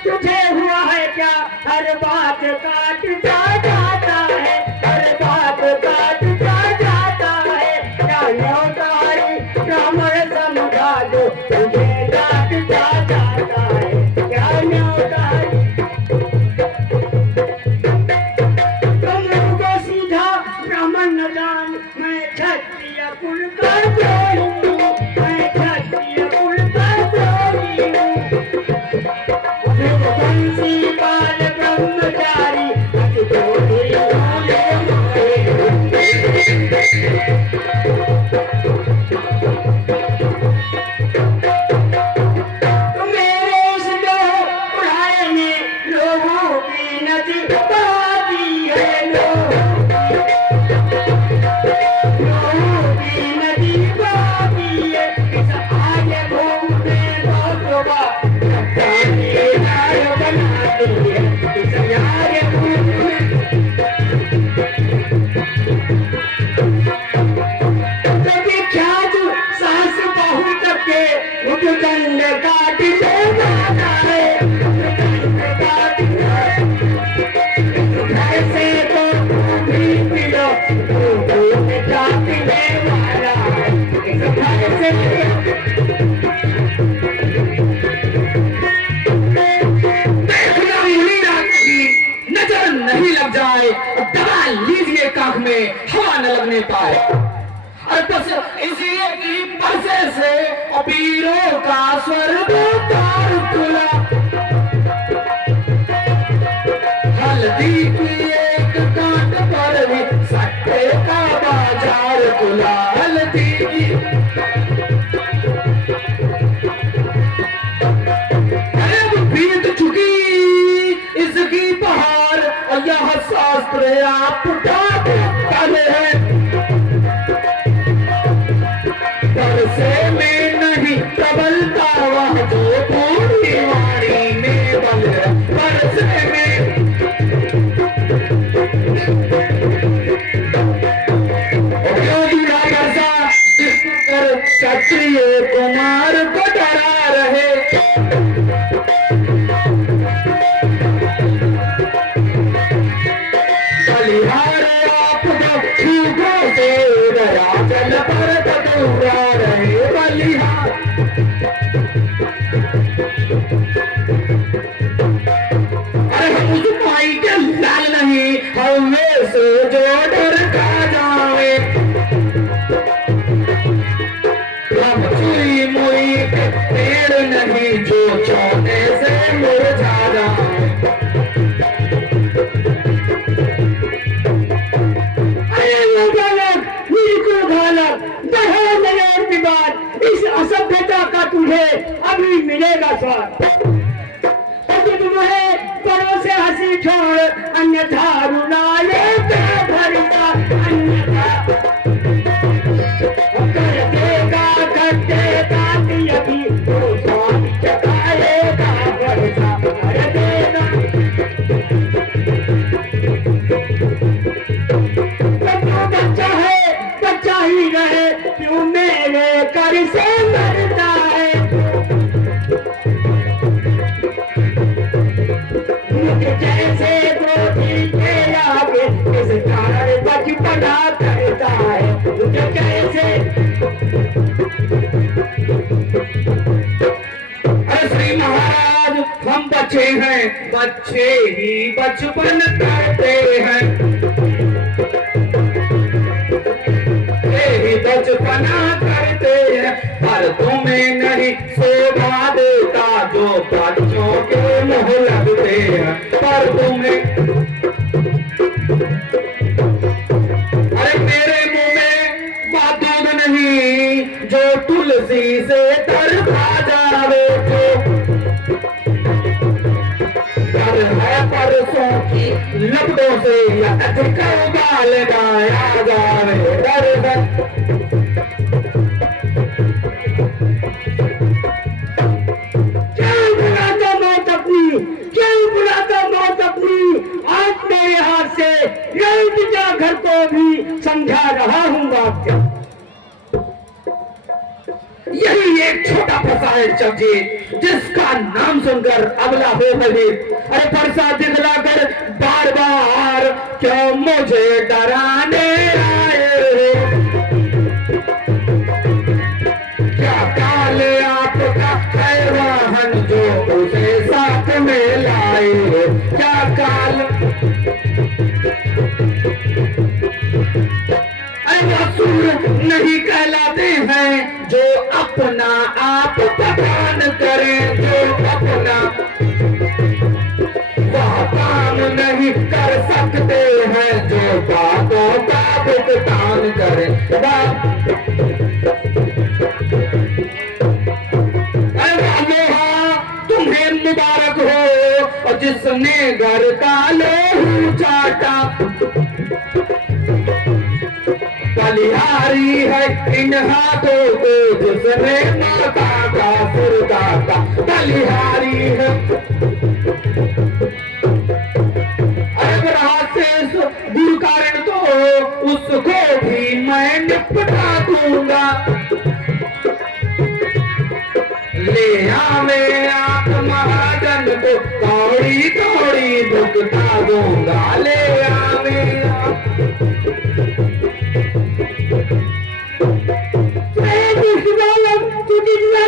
तुझे हुआ है क्या, हर बात काटता जाता है, हर बात काटता जाता है। क्या न्योतारी ब्राह्मण समझा जो तुझे काटता जाता है, क्या न्योतारी ब्राह्मण न जान, मैं क्षत्रिय कुल का द्रोही हूँ, मैं क्षत्रिय कुल का द्रोही हूँ। बंसी पाल ब्रह्मचारी अति द्रोही मेरे इस उड़ाए ने लोगों की नदी बहाती है। दंड काट से जाता है, ऐसे तो भी पिलो जाने वाला है। नजर नहीं लग जाए, दबा लीजिए काख में, हवा न लगने पाए। और बस इसी की बसे से वीरों का स्वर्ग तार खुला। हल्दी की एक कांट पर भी सट्टे का बाजार खुला। हल्दी की बीत चुकी इसकी बहार, और यह शास्त्र आप काले हैं। बरसे में नहीं प्रबलता वह जो पूरी वाणी में बल। बरसे में क्षत्रिय कुमार को डरा रहे। बलिहार आप बच्चों से दया जल पर दूरा रहे। बलिहार अरे हम उस माई के लाल नहीं, हमें से जो डर का जावे। हम चुई मुई के पेड़ नहीं जो चौने से मुरझा जाए। इस असभ्यता का तुझे अभी मिलेगा स्वाद। तुम्हें परों से हंसी छोड़, अन्यथा रुलाए भरता, अन्यथा कर देगा खट्टे काट यदि तो स्वाद चखाएगा भरता। कर देगा बच्चा है, बच्चा ही रहे, क्यों मेरे कर से मरता है। मुझे जैसे गोदी के आगे इस कारण बचपना करता है। मुझे कैसे श्री महाराज हम बच्चे हैं, बच्चे ही बचपन करते हैं। नहीं शोभा देता जो बच्चों के मुंह लगते हैं, पर तुम्हें अरे मेरे मुंह में दूध नहीं जो तुलसी से तर खा जावे, जो है परसों की लपटों से उबाल गाया जावे। क्यों बुलाता मौत अपनी, क्यों बुलाता मौत अपनी, आज मेरे हाथ से लौट जा घर को भी समझा रहा हूँ वाक्य। यही एक छोटा परसा है जगजीत, जिसका नाम सुनकर अबला हो गई। अरे परसा दिखलाकर बार बार क्यों मुझे डराने आए हो, क्या काल आपका है वाहन जो उसे साथ में लाए हो, क्या काल असुर नहीं कहलाते हैं जो अपना आप पठान करें, जो अपना वह काम नहीं कर सकते हैं जो बातों का भुगतान करें। तुम्हें मुबारक हो और जिसने घर का लोहू चाटा, बलिहारी है इन हाथों को जिसने माता का सिर काटा, बलिहारी है। अगर हाथ से गुरु कारण तो उसको भी मैं निपटा दूंगा, ले आवे आप महाजन को कौड़ी कौड़ी भुगता दूंगा, ले आवे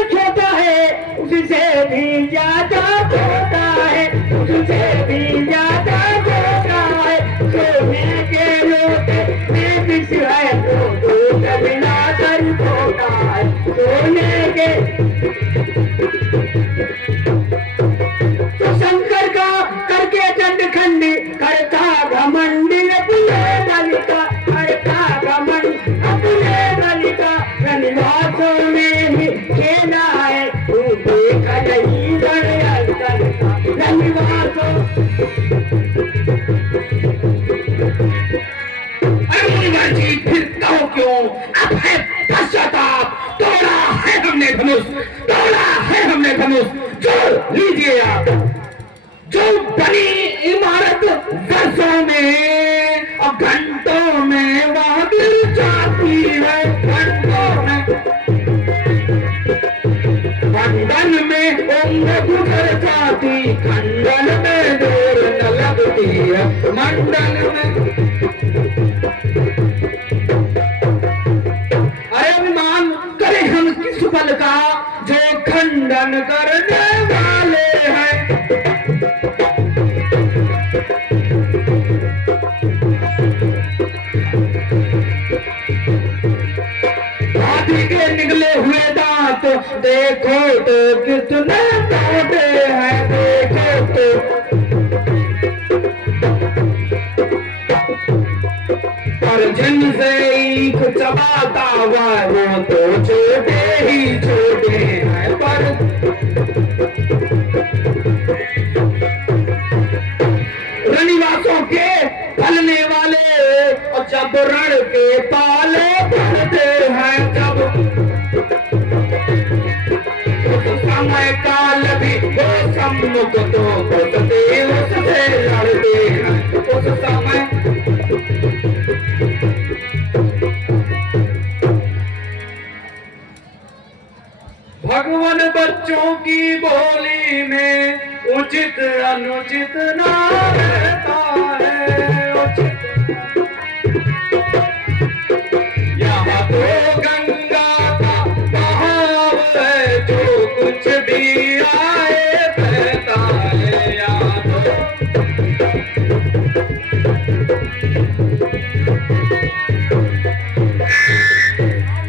छोटा है उससे भी ज्यादा छोटा है, उससे भी ज्यादा छोटा है, सोने के लोटे में विष है तो कबिला कर छोटा है, सोने के तो शंकर का करके दंड खंडी करता घमंडी अपने बालिका, करता घमंड अपने बालिका, रनिवासों में ही खेला है तू देख नहीं गणित का रनिवासों। जी फिर कहो क्यों, अब है पश्चाताप, तोड़ा है हमने धनुष, तोड़ा है हमने धनुष, जोड़ लीजिए आप। जो बनी इमारत वर्षों में और घंटों में वह गिर जाती है, घंटों में खंडन में उम्र गुजर जाती, खंडन में देर न लगती है, मंडन में। अरे मान करे हम किस बल का जो खंडन करने वाले हैं, हाथी के निकले हुए दांत देखो तो कितने मोटे हैं, देखो तो पर जिनसे ईख चबाता हुआ वो तो छोटे ही छोटे हैं, पर रनिवासों के फलने वाले और जब रण के पाले पड़ते हैं, जब उस समय काल भी वो सम्मुख तो घुसते उससे लड़ते हैं, उस समय भगवान बच्चों की बोली में उचित अनुचित ना रहता है, उचित यहाँ तो गंगा का बहाव है, जो कुछ भी आए बहता है, यहाँ तो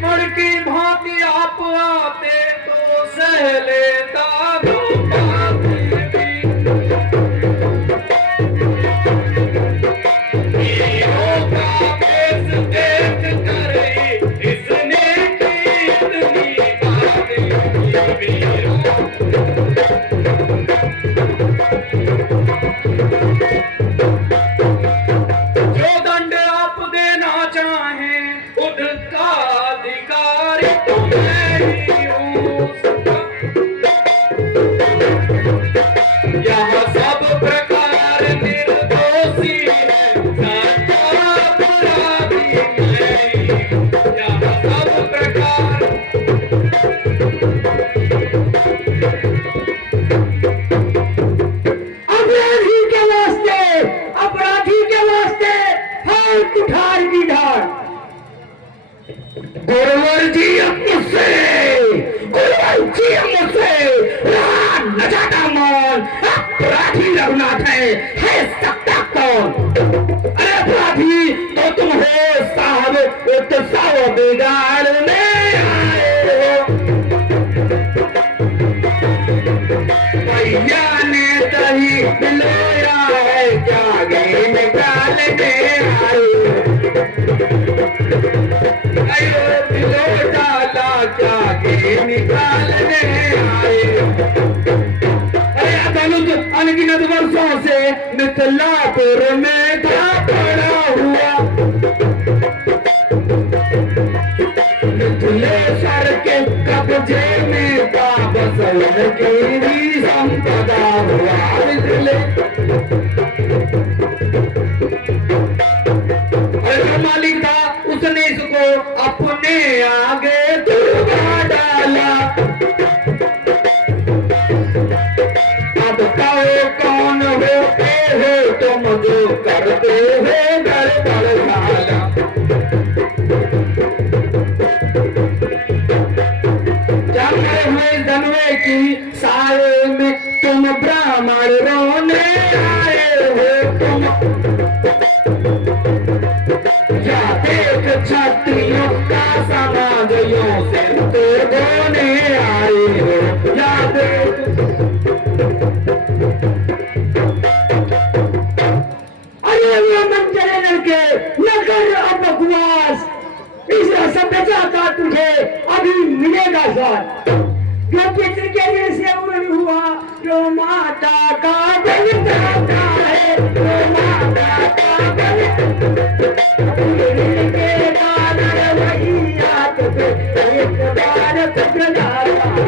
मर की भांति आप आते तो है सकता कौन? अरे अपराधी तो तुम हो साहब, उत्सव बिगाड़ने आए हो। भैया ने दही पिलाया है, क्या घी निकालने आए हो? अयो पिलो डाला, क्या घी निकालने आए हो? अनगिनत वर्षों से मिथिलापुर में था पड़ा हुआ, मिथिलेश्वर के कब्जे में था बस उनकी भी संपदा हुआ। मालिक था, उसने इसको अपने आगे तुड़वा डाला। कौन होते हो तुम जो करते हो गड़बड़ झाला? जमे हुए धनवे की साये में तुम ब्राह्मण रोने आए हो। तुम या देख क्षत्रियों का समाज यों से तो रोने आए हो। या देख बकवास, इस असभ्यता का तुझे अभी मिलेगा स्वाद। जो पितृ के दिल से उड़ हुआ, जो माता का बन जाता है, जो माता का बन के कारण वही आग पे एक बार पकड़ जाता है।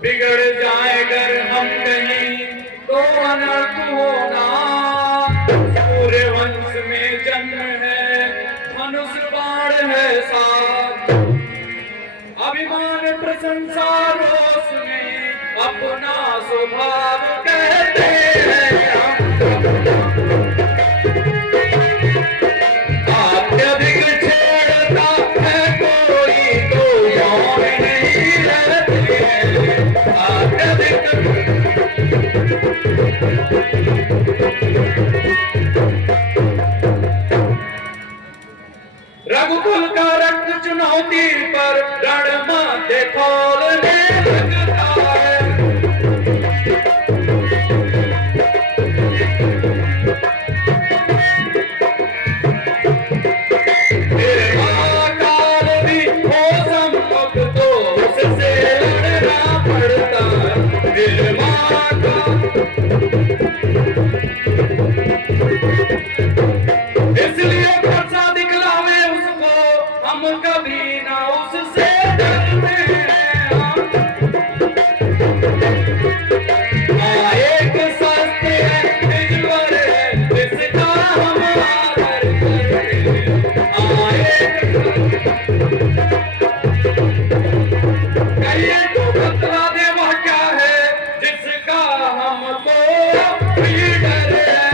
बिगड़ जाए अगर हम कहीं तो अनर्थ होना। सूर्य वंश में जन्म है, मनुष्य बाण है साथ। अभिमान प्रशंसा रोष में अपना स्वभाव कहते हैं हम। अत्यधिक छेड़ता है कोई तो यौन नहीं रहते हैं। रघुकुल का रक्त चुनौती पर रण माथे खोलने लगता है। काल भी हो सम्मुख तो उससे लड़ना पड़ता है। इसलिए फरसा दिखलावे उसको, हम कभी ना उससे डरते हैं। एक सस्ते निज पर है, इसका हम आदर करते हैं। कहिए तो बतला दे वह क्या है जिसका हमको भी डर है।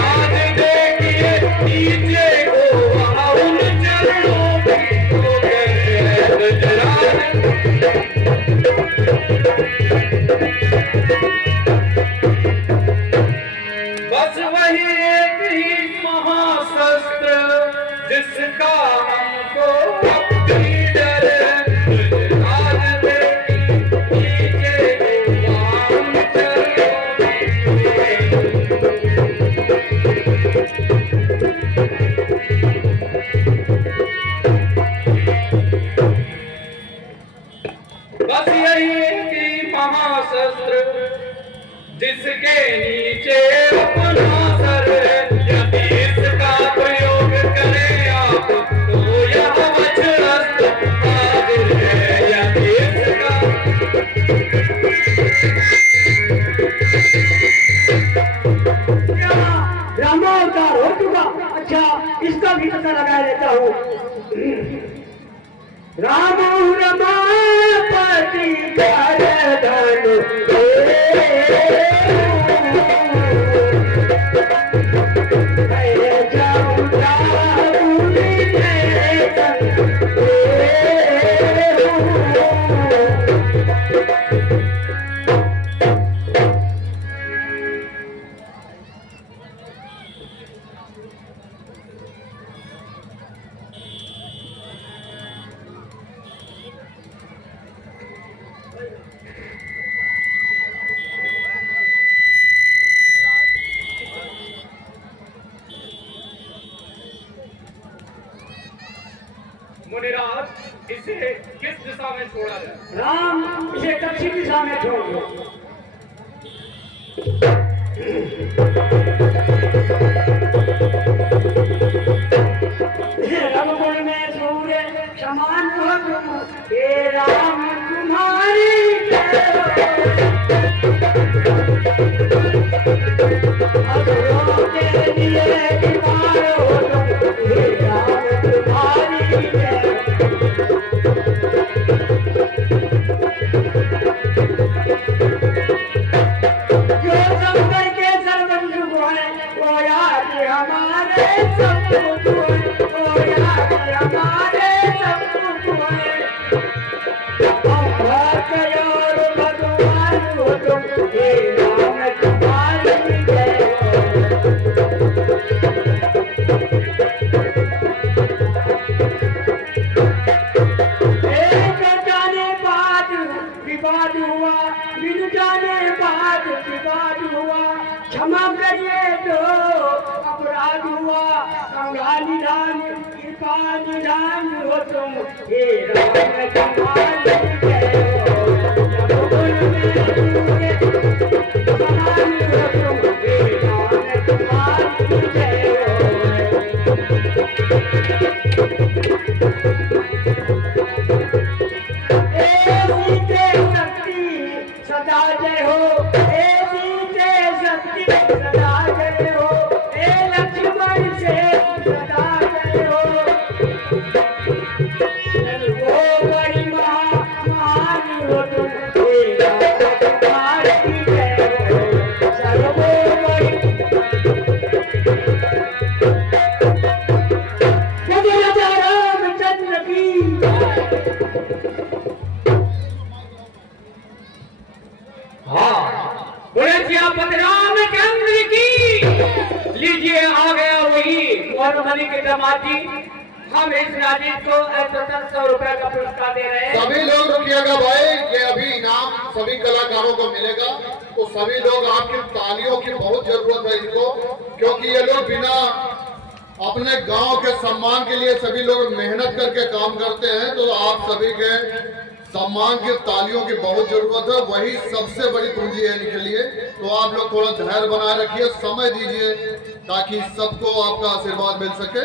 आज देखिए नीचे को वहाँ उन चरणों की तो बस वही एक ही महाशस्त्र जिसका हमको भी डर है। आज देखिए नीचे को वहाँ उन बस यही एक ही महाशस्त्र जिसके नीचे अपना सर है। यदि इसका प्रयोग करें आप तो यह वज्रस्त्र हाजिर है। यदि इसका रामावतार इसका भी पता लगा लेता हूँ। राम रमापति कर धनु मुनिराज, इसे किस दिशा में छोड़ा जाए? राम, इसे दक्षिण दिशा में छोड़ दो। रघुकुल में सूर्य समान हो तुम, हे राम तुम्हारी जय हो। असुरों के लिए दीवार हो तुम, हे राम तुम्हारी जय हो। जो शंकर के सर्वबंधु है, वो याद हमारे सब कुछ है, वो याद हमारे सब कुछ है। हम भक्त और भगवान हो तुम, हे राम तुम्हारी जय हो। एक जाने बाद विवाद हुआ, बिन जाने बाद विवाद हुआ, क्षमा करिए तो अपराध हुआ। गंगा निधान कृपा निधान हो तुम, हे राम तुम्हारी जय हो। रघुकुल में सूर्य समान हो तुम, हे राम तुम्हारी जय सदा जय हो, हे सीते शक्ति सदा जय हो, हे लक्ष्मण से सदा जय हो। वो बड़ी महान हो तुम, हे राम तुम्हारी जय हो। सर्वोपरि बोलो राजा रामचंद्र की। बोले सियापति रामचंद्र की। लीजिए, आ गया वही मधुबनी के दामाद जी। हम इस राजेश को 100 रुपए का पुरस्कार दे रहे हैं। सभी लोग रुकिएगा भाई, ये अभी इनाम सभी कलाकारों को मिलेगा, तो सभी लोग आपकी तालियों की बहुत जरूरत है इनको, क्योंकि ये लोग बिना अपने गांव के सम्मान के लिए सभी लोग मेहनत करके काम करते हैं, तो आप सभी के सम्मान की तालियों की बहुत जरूरत है, वही सबसे बड़ी पूंजी है इनके लिए। तो आप लोग थोड़ा धैर्य बनाए रखिए, समय दीजिए ताकि सबको आपका आशीर्वाद मिल सके।